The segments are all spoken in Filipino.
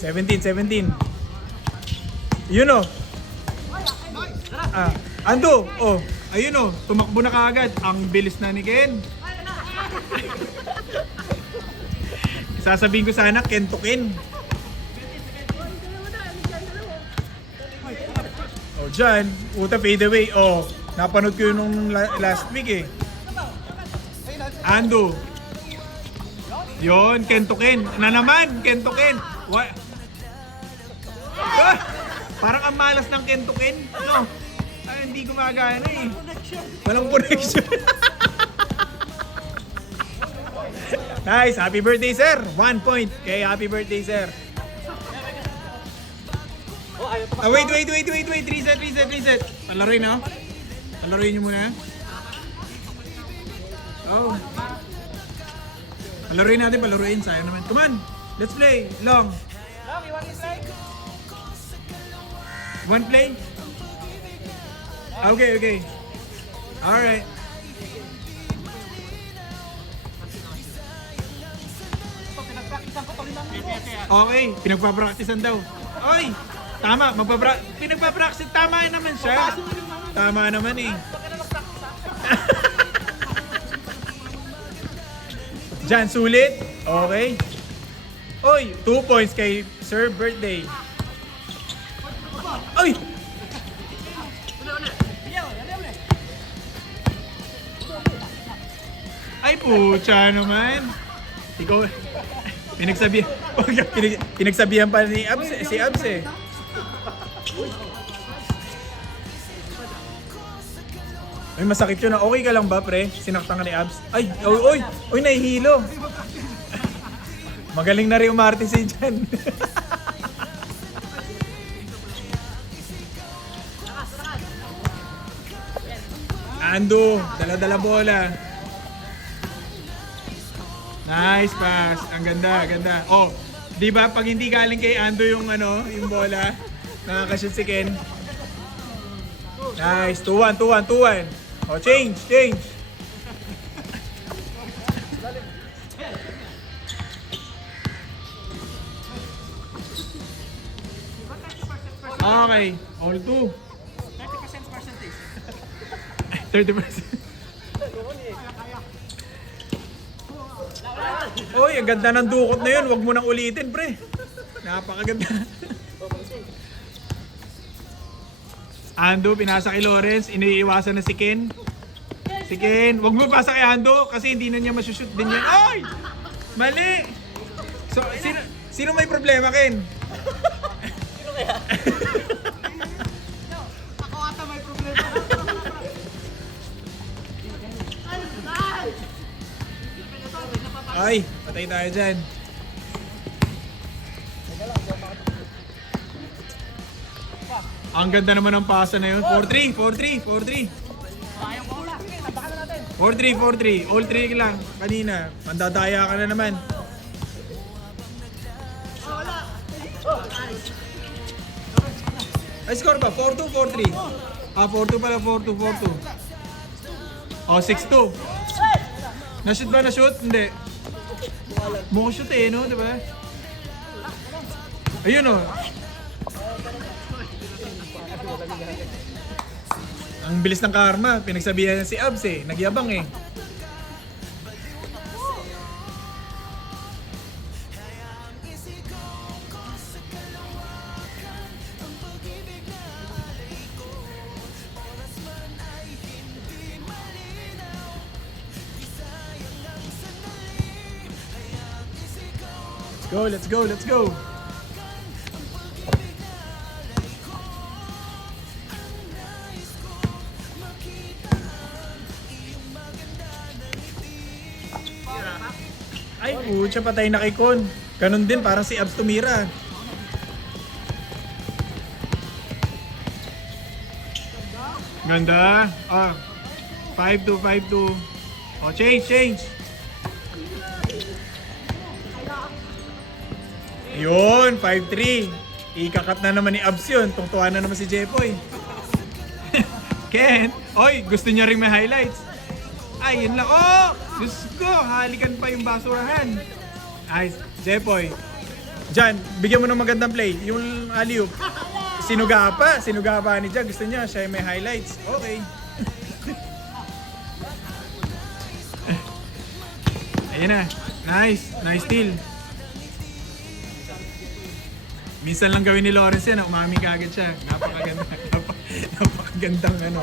17. Yun o. Ando. Oh. Ayun o. Tumakbo na kaagad. Ang bilis na ni Ken. Sasabihin ko sana, Ken to Ken. Oh, dyan. Uta fade away. Oh. Napanood ko yun nung last week eh. Ando. Yon, Ken to Ken. Na naman, Ken to Ken. What? Ah, parang ang malas ng Ken to Ken. No. Ay, hindi gumagana eh. Walang connection. Nice, happy birthday sir. 1 point. Okay, happy birthday sir. Wait. Reset. Palaroin no? Palaroin nyo muna. Oh. Palaroin natin, palaroin. Sayang naman. Come on, let's play. Long. Long, you want to play? One play? Okay. Alright. Okay, pinagpa-practicean daw. Oy, tama, pinagpa-practice. Tama naman siya. Tama naman eh. Diyan, sulit. Okay. Oy, 2 points kay Sir Birthday. Oy! Ay, pucha naman. Ikaw, pinagsabihan pa ni Abs, si Abs eh. Ay, masakit yun na. Okay ka lang ba, pre? Sinaktan ka ni Abs. Ay, oy, nahihilo. Magaling na rin umarte si Jan. Ando, dala-dala bola. Nice pass. Ang ganda. Oh, 'di ba pag hindi galing kay Ando yung yung bola, nakaka-shoot si Ken. Nice. 2-1. Oh, change. Okay, all 2. 30% percentage. 30%. Oy, ang ganda ng dukot na yun. Huwag mo nang ulitin, pre. Napakaganda. Ando, pinasa kay Lawrence. Iniiwasan na si Ken. Huwag mo pasa kay Ando kasi hindi na niya masushoot din yan. Ay! Mali! So, sino may problema, Ken? Sino kaya? Ako ata may problema. Ay, patay tayo dyan. Ang ganda naman ng pasa na yun. 4-3. 4-3. All 3 lang. Kanina. Mandadaya ka na naman. Ay, score ba? 4-2, 4-3. 4-2 pala. 4-2. Oh, 6-2. Na-shoot ba? Hindi. Mukhang shoot eh, no? Diba? Ayun o. Ang bilis ng karma. Pinagsabihan si Abs eh. Nagyabang eh. Let's go. Ay, putya, patay na kay Con. Ganon din, parang si Abs tumira. Ganda. 5-2. Oh, change. Yun, 5-3. Ikakat na naman ni Abs yun. Tungtuhan na naman si Jepoy. Ken, oy, gusto niya rin may highlights. Ay, yun lang. Oh! Diyos ko, halikan pa yung basurahan. Ay, Jepoy. Jan, bigyan mo ng magandang play. Yung alley-oop. Sinuga pa ni Jan. Gusto niya, siya yung may highlights. Okay. Ayan na. Nice. Nice steal. Minsan lang gawin ni Lawrence yan, umami ka agad siya. Napakaganda. Napakagandang ano.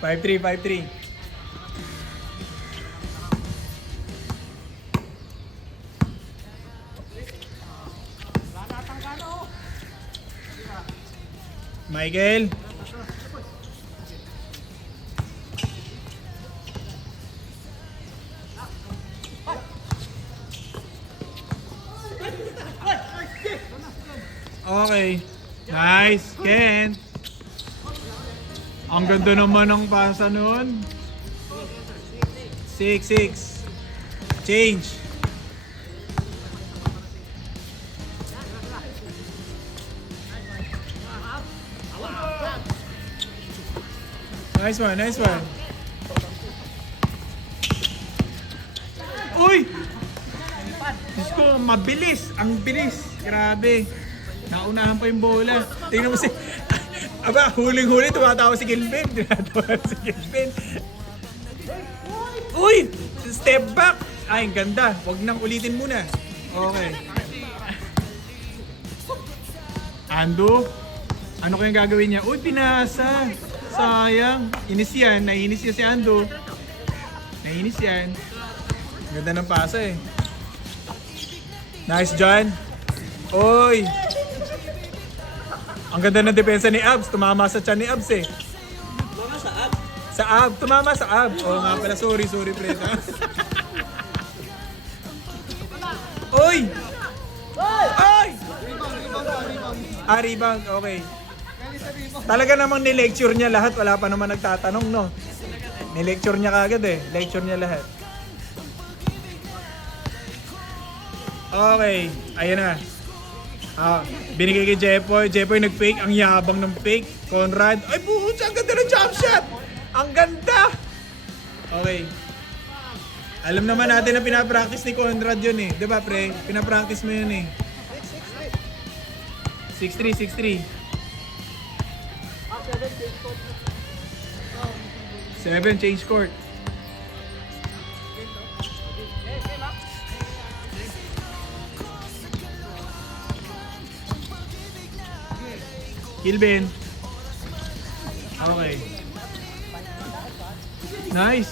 5-3, 5-3. Michael. Okay. Nice, Ken. Ang ganda naman ng pasa nun. 6-6. Change. Nice one, nice one. Uy! Diyos ko, mabilis. Ang bilis. Grabe. Naunahan pa yung bola. Tingnan mo si... Aba, huling-huli, tumatawa si Gilbin. Tumatawa si Gilbin. Uy! Step back! Ay, ang ganda. Huwag nang ulitin muna. Okay. Ando? Ano kayang gagawin niya? Uy, pinasa! Sayang. Inis yan. Naiinis yan si Ando. Naiinis yan. Ganda ng pasa eh. Nice, John. Uy! Ang ganda ng depensa ni Abs. Tumama sa tiyan ni Abs eh. Mga sa ab. Sa Ab. Tumama sa Ab. Oo nga pala. Sorry, pre. Uy! Uy! Ah, rebound. Okay. Talaga namang nilecture niya lahat. Wala pa naman nagtatanong, no? Nilecture niya kagad eh. Lecture niya lahat. Okay. Ayan na. Binigay kay Jepoy. Jepoy nag-fake. Ang yabang ng fake. Conrad. Ay, buhos. Ang ganda ng jump shot. Ang ganda. Okay. Alam naman natin na pinapractice ni Conrad yun eh. Diba, pre? Pinapractice mo yun eh. 6-3, 6-3. 7, change court. Kilbin. Okay. Nice.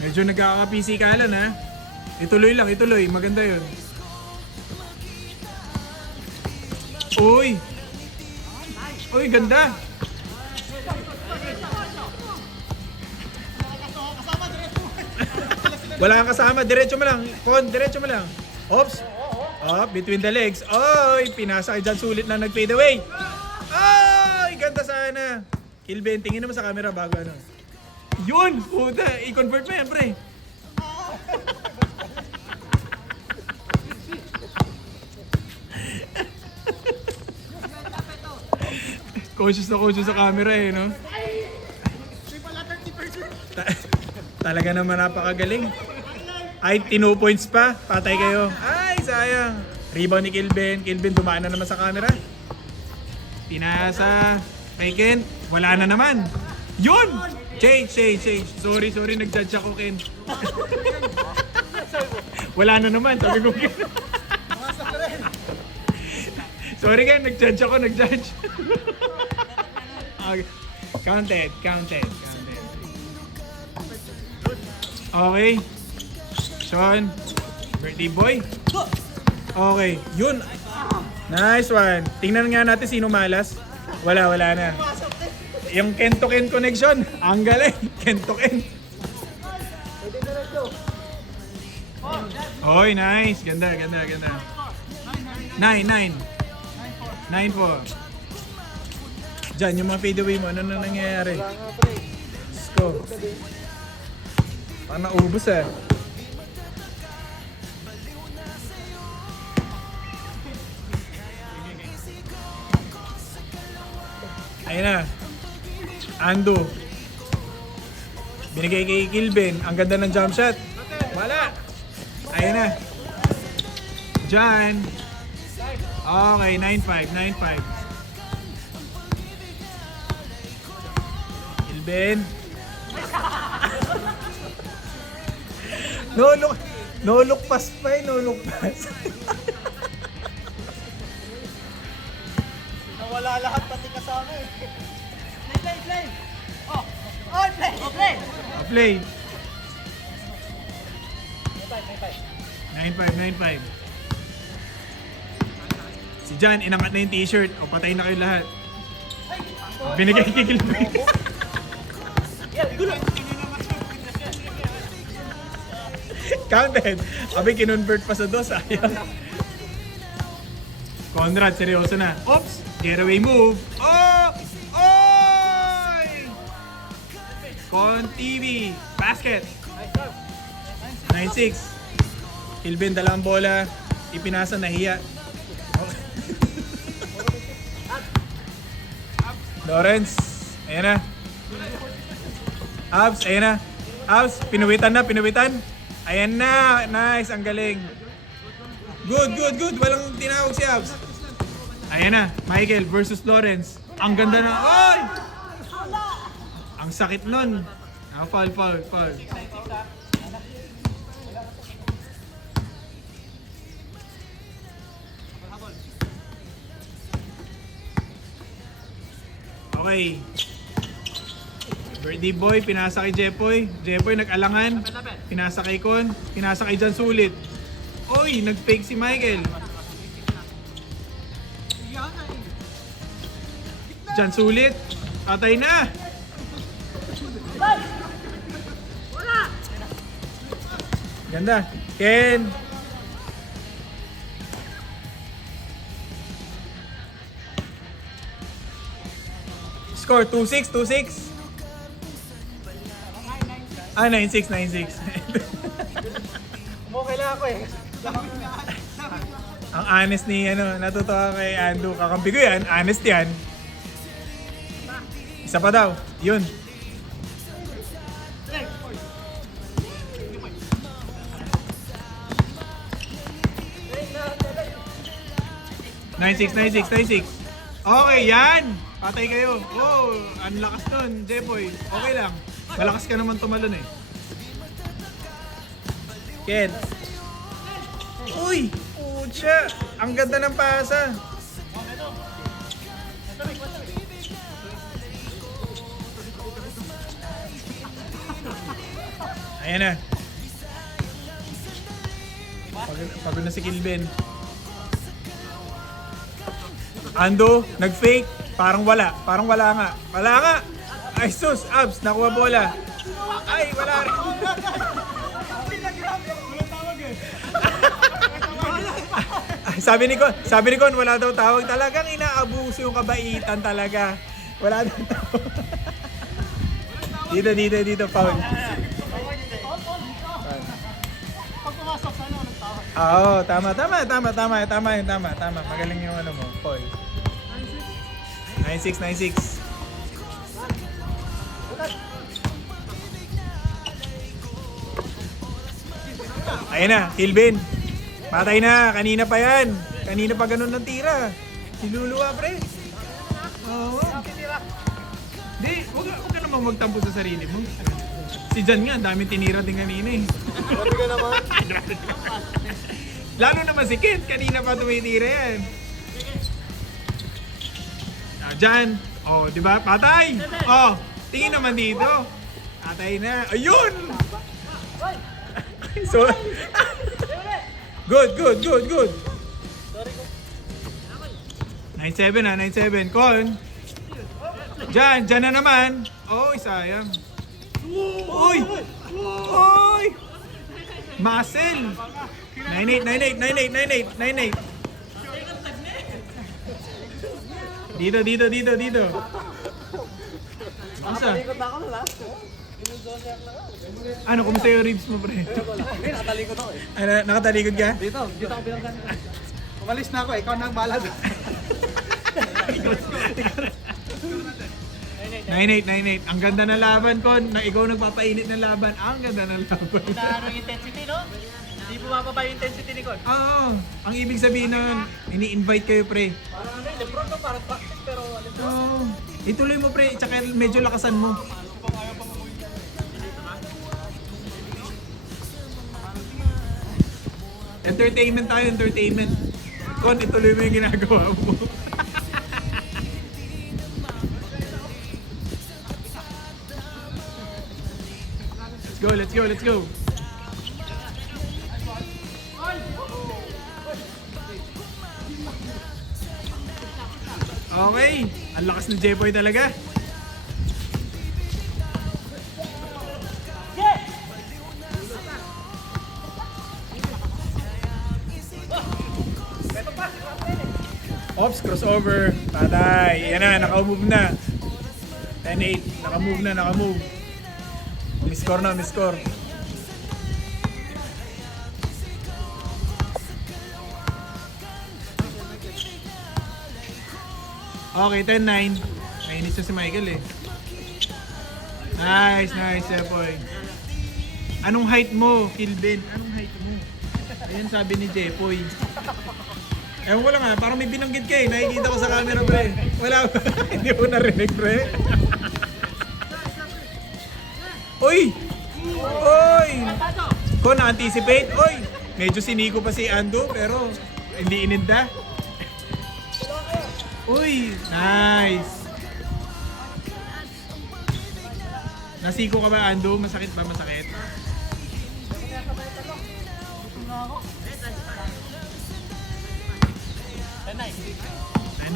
Medyo nagkaka-pisikalan ha. Ituloy lang, ituloy. Maganda yun. Uy! Uy, ganda! Wala kang kasama, diretso mo lang. Con, diretso mo lang. Oops. Up, between the legs. Oy, pinasa kay Jan Sulit na nag-fade away. Ay, ganda sana. Kilben, tingin naman sa camera bago ano. Yun! Puta, i-convert mo yan, pre. Conscious sa camera eh, no? Talaga naman napakagaling. Ay, 2 points pa. Patay kayo. Ay, sayang. Rebound ni Kilben. Kilben dumaan na naman sa camera. Pinasa. Kay Ken. Wala na naman. Yun! Change. Sorry. Nag-judge ako, Ken. Wala na naman. Sabi ko, Ken. Sorry, Ken. Nag-judge ako. Okay. Counted. Okay. Sean. Birthday boy. Okay. Yun. Nice one. Tingnan nga natin sino malas. Wala na. Yung Ken to Ken connection. Ang galing. Ken to Ken. Oy, nice. Ganda. 9 po. Diyan, yung mga fadeaway mo, ano na nangyayari? Let's go. Parang naubos eh. Ayun na. Ando. Binigay kay Kilben. Ang ganda ng jump shot. Wala. Ayan na. Jan. Okay, 9-5, 9-5. Kilben. No look pass pa eh, no look pass. Nawala lahat pati kasama eh. Play. Oh, play. Play. 9-5. Si Jan, inangat na yung t-shirt. O, patay na kayo lahat. Binigay kay Kilben. Counted. Abi, kinonvert pa sa dos. Ayaw. Conrad, seryoso na. Oops! Getaway move. Oh! Oy! Con TV. Basket. 9-6. Kilben, dalawang bola. Ipinasa, nahiya. Lawrence. Ayan na. Abs, ayan na. Abs, pinuwitan. Ayan na. Nice, ang galing. Good. Walang tinawag si Abs. Ayan na. Michael versus Lawrence. Ang ganda na. Oy! Ang sakit nun. Foul. Okay. Birthday boy, pinasa kay Jepoy. Jepoy nag-alangan. Pinasa kay Con. Pinasa kay Jan Sulit. Oy, nag-fake si Michael. Jan Sulit. Patay na. Ganda. Ken. Score 2-6. Ah, 9-6. Okay lang ako eh. Ang honest ni natutuwa kay Ando. Kakampi ko yan, honest yan. Isa pa daw, yun. Nine six. Okay, yan! Patay kayo. Oh, ang lakas nun, Jepoy. Okay lang. Malakas ka naman tumalon eh. Ken. Uy! Pucha! Ang ganda ng pasa. Ayan na. Pagod na si Kilben. Ando, nag-fake. Parang wala nga. Ay sus, Abs, nakuha bola. Ay, wala rin. Sabi ni Con, wala daw tawag. Talagang inaabuso yung kabaitan talaga. Wala daw tawag. Dito, foul. Pag pumasok, sana walang tawag. Oo, tama. Magaling yung mo, Paul. 9-6. Ayan na, Kilben. Patay na, kanina pa yan. Kanina pa ganun ng tira. Siluluwa, pre. Oo. Di, huwag ka namang magtampo sa sarili mo. Si Jan nga, ang daming tinira din kanina eh. Grabe ka naman. Lalo naman si Kent, kanina pa tumitira yan. Jan, oh, di ba? Patay! Oh, tingin naman dito. Patay na. Ayun! So, good. 9-7 Con. Jan na naman. Oy, sayang. Uy! Muscle! 9-8. Dito. Masa? Nakalikot na ako na last. Ano, kumusta yung ribs mo, pre? Hindi, nakatalikot ako eh. Ano, nakatalikod ka? Dito ako pinagsan. Umalis na ako eh, ikaw nang bahala doon. 9-8. 9-8, 9-8. Ang ganda ng laban, Kon. Na ikaw nagpapainit ng laban. Ang ganda ng laban. Na ano yung intensity, no? Hindi bumababa yung intensity ni Con. Oo. Ang ibig sabihin nun, ini-invite kayo, pre. Parang ano, Lebron no? Parang practice pero Lebron. Oo. Ituloy mo, pre. Tsaka medyo lakasan mo. Entertainment tayo, entertainment. Kon, ituloy mo yung ginagawa mo. Let's go, let's go, let's go. Okay, ang lakas ng J-Boy talaga. Ops, crossover. Patay. Yan na, naka-move na. 10-8. Naka-move na, naka-move. Miss-score na, miss-score. Okay, 10-9. Mainit siya si Michael eh. Nice, nice, Jepoy. Anong height mo, Kilben? Anong height mo? Ayan sabi ni Jepoy. Ewan ko lang ha, parang may binanggit ka eh. Nakikita ko sa camera, pre. Wala ba? Hindi mo narinig, pre. Uy! Uy! Ko na-anticipate. Uy! Medyo siniko pa si Ando, pero hindi ininda. Uy! Nice! Nasiko ka ba, Ando? Masakit ba? Masakit?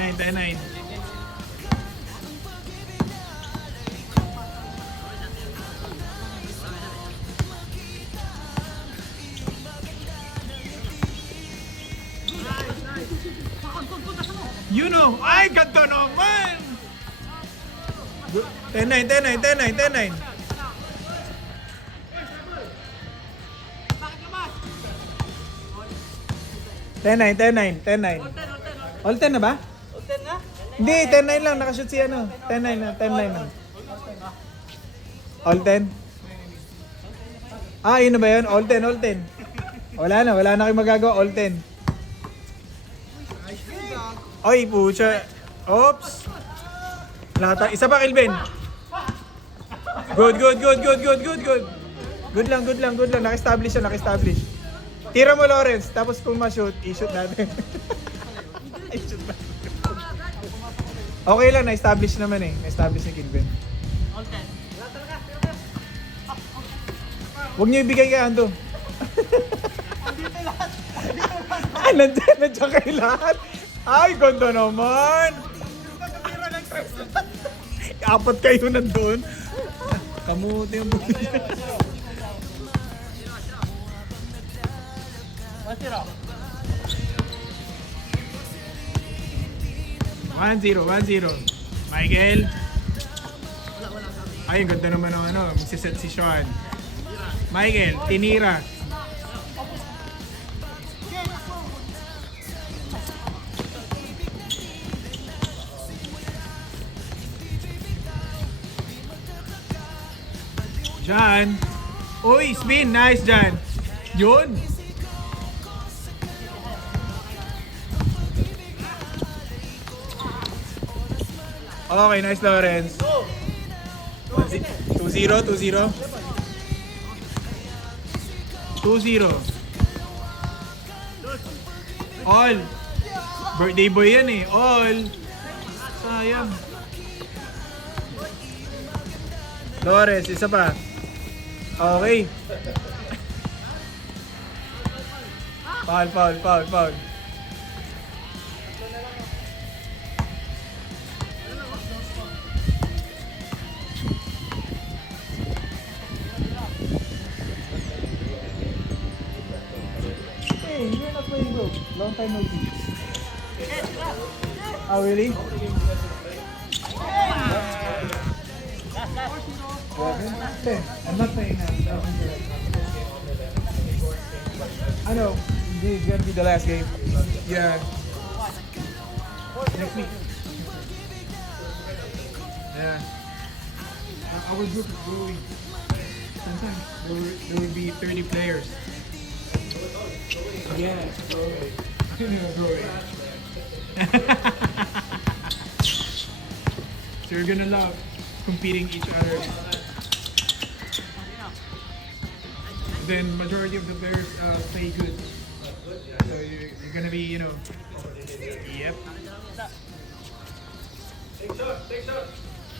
Nine. You know, ay ganda naman! 10-9. 10-9. All 10 na ba? Ulten na? Hindi, 10-9 lang. Nakashoot si ano. 10-9 na. 10-9 na. All 10? Ah, yun na ba yun? All 10. Wala na kayong magagawa. All 10. Oy, pucha. Oops. Lata. Isa pa, Kilben. Good. Good lang. Naka-establish siya. Tira mo, Lawrence. Tapos kung ma-shoot, i-shoot natin. I-shoot natin. Okay lang, na-establish naman eh. Na-establish ni Kilben. Ulten. Huwag niyo ibigay kay Ando. Ay, nandiyan kayo lahat. Ay, ganda naman. Apat kayo nandun. Kamuti yung buhay. 1-0. Michael. Ay, ang ganda naman ng ano. Magsiset si Sean. Michael, tinira. Jan. Uy, spin. Nice, Jan. Yun. Okay, nice, Lawrence. 2-0. 2-0. All. Birthday boy yan eh. All. Sayang. Lawrence, isa pa. Okay. Foul. Hey, you're not playing, bro. Long time no see. Oh, really? I'm not playing now. I know. This is gonna be the last game. Yeah. Next week. Yeah. Our group is growing. Sometimes there will be 30 players. Yeah, growing. Growing. So you're gonna love competing each other. Then majority of the players play good. So you're gonna be, you know. Yep.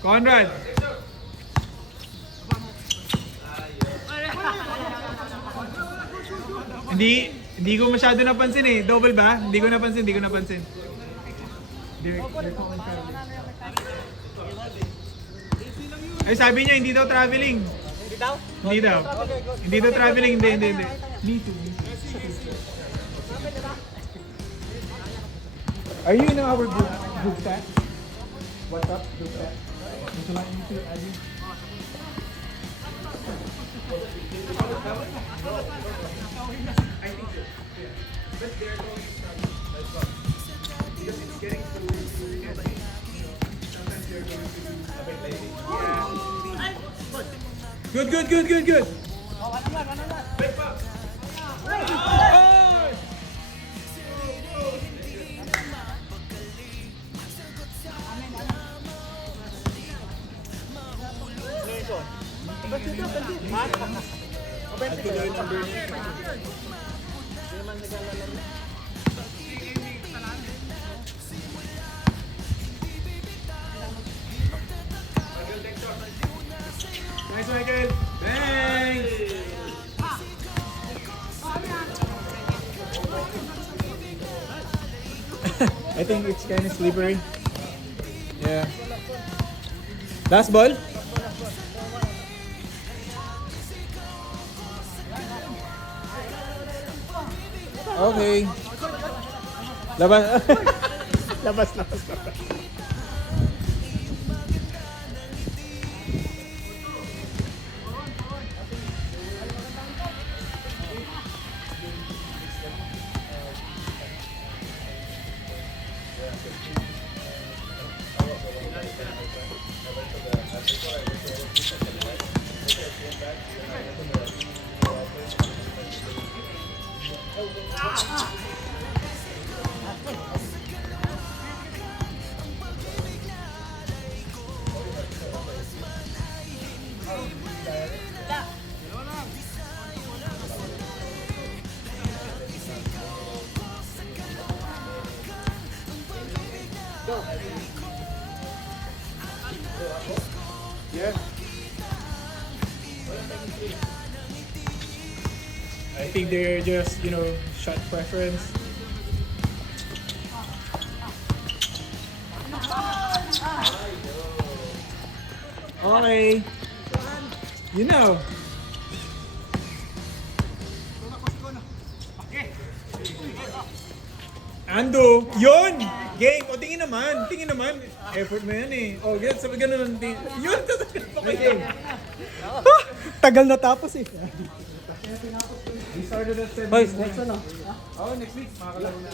Conrad. Hindi ko masyado napansin eh. Double ba? Hindi ko napansin. They're calling traveling. Ay, sabi niya, hindi daw traveling. Hindi daw? Hindi daw. Hindi daw traveling. Hindi. Me too. Are you in our group chat? What's up, group chat? Would you like me to add you? I think so. Yeah. But they're going from because it's getting to sometimes they're going to do a bit late. Yeah. Good. Oh, ano yan? Big pop. Nice, Michael. Thanks. I think it's kind of slippery. Yeah. Last ball. Okay. Labas. labas. Yeah. I think they're just, you know, shot preference. Okay. You know. Ando, yun! Game! O, tingin naman. Effort mo yan eh. O, sabi ganun. Yun! Game. Tagal na tapos eh. We started at 7. Boys, next ano? Oh, next week. Makakalaro na.